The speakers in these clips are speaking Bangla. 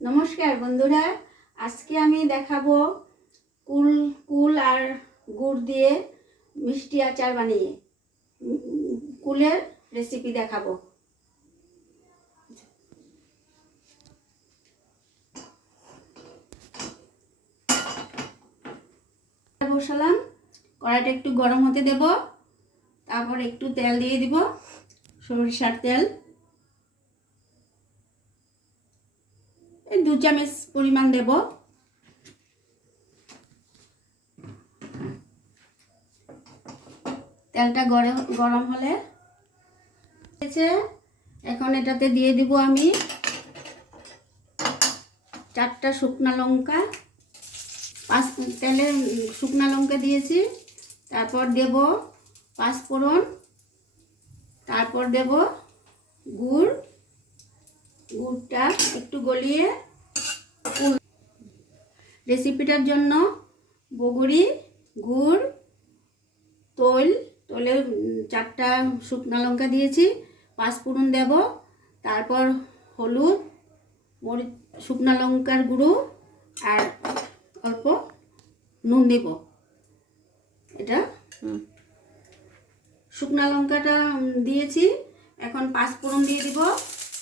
নমস্কার বন্ধুরা, আজকে আমি দেখাবো কুল আর গুড় দিয়ে মিষ্টি আচার বানিয়ে কুলের রেসিপি দেখাবো। বসালাম, কড়াইটা একটু গরম হতে দেব, তারপর একটু তেল দিয়ে দিব, সরিষার তেল, এই 2 চামচ পরিমাণ দেব। তেলটা গরম হলে এখন এটাতে দিয়ে দিব আমি 4টা শুকনা লঙ্কা, তেলে শুকনা লঙ্কা দিয়েছি, তারপর দেব 5 ফোড়ন, তারপর দেব গুড়টা একটু গলিয়ে রেসিপিটার জন্য বগুড়ি গুড়, তোলে 4টা শুকনা লঙ্কা দিয়েছি, 5 ফোড়ন দেব, তারপর হলুদ, মরিচ, শুকনা লঙ্কার গুঁড়ো আর অল্প নুন দেব। এটা শুকনা লঙ্কাটা দিয়েছি, এখন 5 ফোড়ন দিয়ে দিব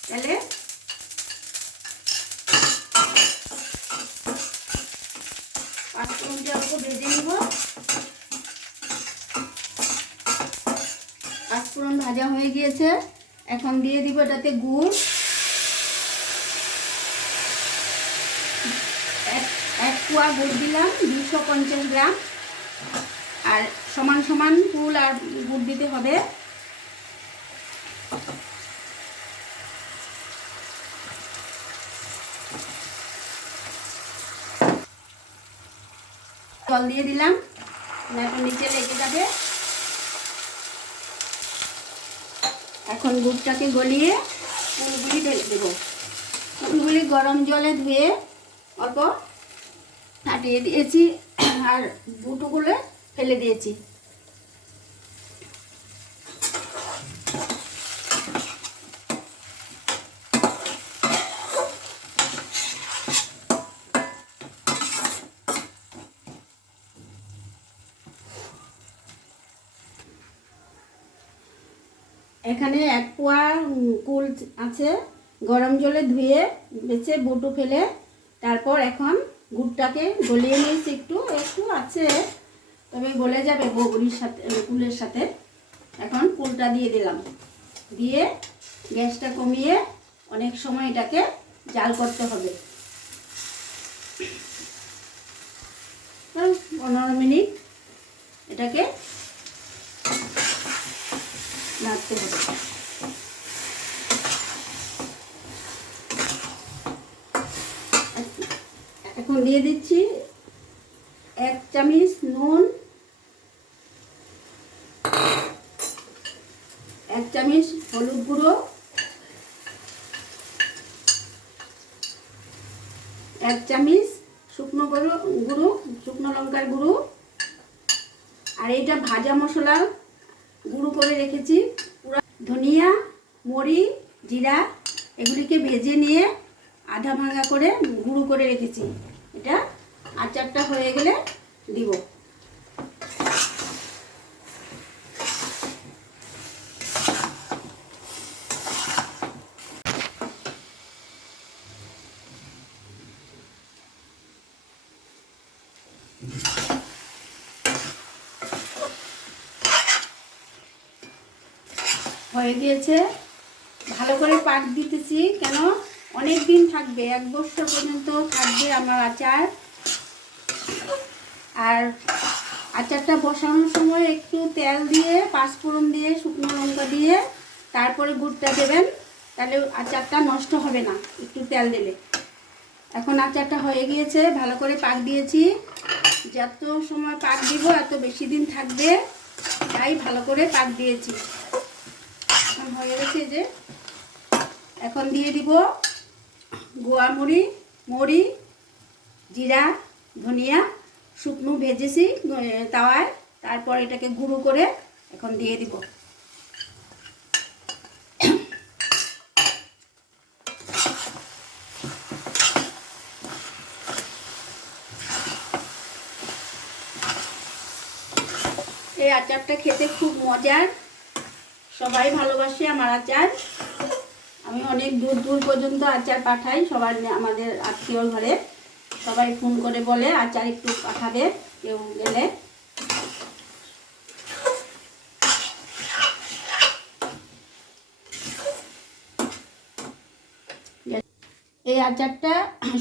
তেলে। পাঁচফোড়নটা অল্প ভেজে নিব। পাঁচফোড়ন ভাজা হয়ে গিয়েছে, এখন দিয়ে দিব এটাতে গুড়, এক পোয়া গুড় দিলাম, 250 গ্রাম, আর সমান সমান কুল আর গুড় দিতে হবে। জল দিয়ে দিলাম, এখন নিচে লেগে যাবে। এখন গুড়টাকে গলিয়ে কুলগুলি ঢেলে দেব। কুলগুলি গরম জলে ধুয়ে অল্প ফাটিয়ে দিয়েছি আর বুটুগুলো ফেলে দিয়েছি। এখানে 1 পোয়া কুল আছে, গরম জলে ধুয়ে বেছে বুটু ফেলে, তারপর এখন গুড়টাকে গলিয়ে নিয়েছি, একটু আছে, তবে গলে যাবে বগুড়ির সাথে, কুলের সাথে। এখন কুলটা দিয়ে দিলাম, দিয়ে গ্যাসটা কমিয়ে অনেক সময় এটাকে জাল করতে হবে, 15 মিনিট এটাকে নাড়তে হবে। এখন দিয়ে দিচ্ছি 1 চামচ নুন, 1 চামচ হলুদ গুঁড়ো, 1 চামচ শুকনো লঙ্কার গুঁড়ো, আর এইটা ভাজা মশলা গুঁড়ো করে রেখেছি, পুরো ধনিয়া, মরি, জিরা এগুলিকে ভেজে নিয়ে আধা ভাঙা করে গুঁড়ো করে রেখেছি। এটা আচারটা হয়ে গেলে দিব। হয়ে গিয়েছে, ভালো করে পাক দিতেছি, কেন অনেক দিন থাকবে, 1 বছর পর্যন্ত থাকবে আমার আচার। আর আচারটা বসানোর সময় একটু তেল দিয়ে, 5 ফোড়ন দিয়ে, শুকনো লঙ্কা দিয়ে তারপরে গুড়টা দেবেন, তাহলে আচারটা নষ্ট হবে না একটু তেল দিলে। এখন আচারটা হয়ে গিয়েছে, ভালো করে পাক দিয়েছি, যত সময় পাক দিব এত বেশি দিন থাকবে, তাই ভালো করে পাক দিয়েছি। এখন হয়ে গেছে যে, এখন দিয়ে দিব গোয়া মরি, জিরা, ধনিয়া শুকনো ভেজেছি তাওয়ায়, তারপর এটাকে গুঁড়ো করে এখন দিয়ে দিব। আচারটা খেতে খুব মজার, সবাই ভালোবাসে আমার আচার। আমি অনেক দূর দূর পর্যন্ত আচার পাঠাই সবার, আমাদের আত্মীয় ঘরে সবাই ফোন করে বলে আচার একটু পাঠাবে কেউ গেলে। এই আচারটা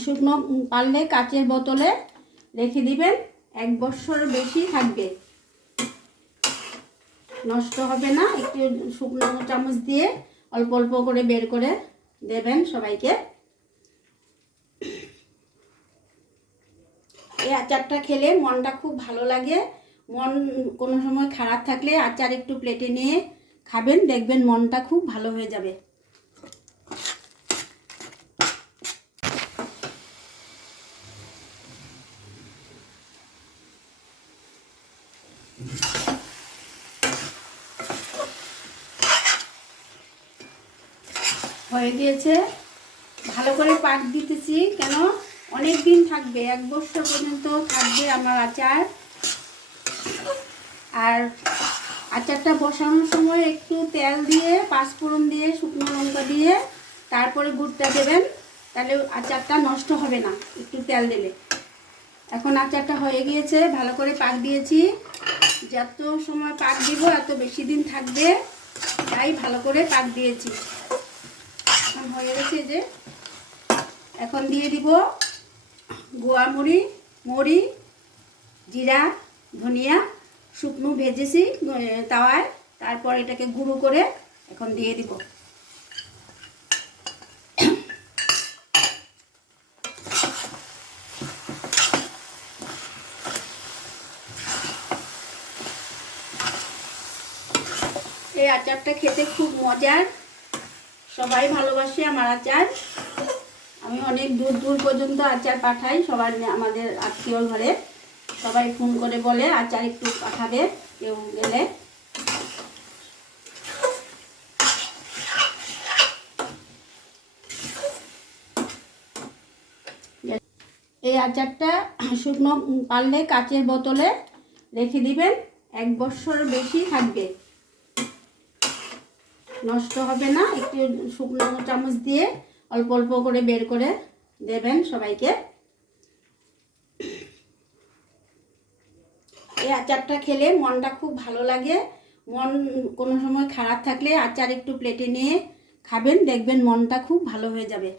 শুকনো পারলে কাচের বোতলে রেখে দিবেন, 1 বছর বেশি থাকবে, নষ্ট হবে না। একটু শুকনো চামচ দিয়ে অল্প অল্প করে বের করে দেবেন সবাইকে। এই আচারটা খেলে মনটা খুব ভালো লাগে। মন কোনো সময় খারাপ থাকলে আচার একটু প্লেটে নিয়ে খাবেন, দেখবেন মনটা খুব ভালো হয়ে যাবে। হয়ে গিয়েছে, ভালো করে পাক দিতেছি কেন, অনেক দিন থাকবে, 1 বছর পর্যন্ত থাকবে আমার আচার। আর আচারটা বসানোর সময় একটু তেল দিয়ে, 5 ফোড়ন দিয়ে, শুকনো লঙ্কা দিয়ে তারপরে গুড়টা দেবেন, তাহলে আচারটা নষ্ট হবে না একটু তেল দিলে। এখন আচারটা হয়ে গিয়েছে, ভালো করে পাক দিয়েছি, যত সময় পাক দিব এত বেশি দিন থাকবে, তাই ভালো করে পাক দিয়েছি। এখন হয়ে গেছে যে, এখন দিয়ে দিব গোয়া মরি, জিরা, ধনিয়া শুকনো ভেজেছি তাওয়ায়, তারপর এটাকে গুঁড়ো করে এখন দিয়ে দিব। এই আচারটা খেতে খুব মজার, সবাই ভালোবাসে আমার আচার। আমি অনেক দূর দূর পর্যন্ত আচার পাঠাই সবার, আমাদের আত্মীয় ঘরে সবাই ফোন করে বলে আচার একটু পাঠাবে কেউ গেলে। এই আচারটা শুকনো পারলে কাচের বোতলে রেখে দিবেন, 1 বছর বেশি থাকবে, নষ্ট হবে না। একটু শুকনো চামচ দিয়ে অল্প অল্প করে বের করে দেবেন সবাইকে। এই আচারটা খেলে মনটা খুব ভালো লাগে। মন কোনো সময় খারাপ থাকলে আচার একটু প্লেটে নিয়ে খাবেন, দেখবেন মনটা খুব ভালো হয়ে যাবে।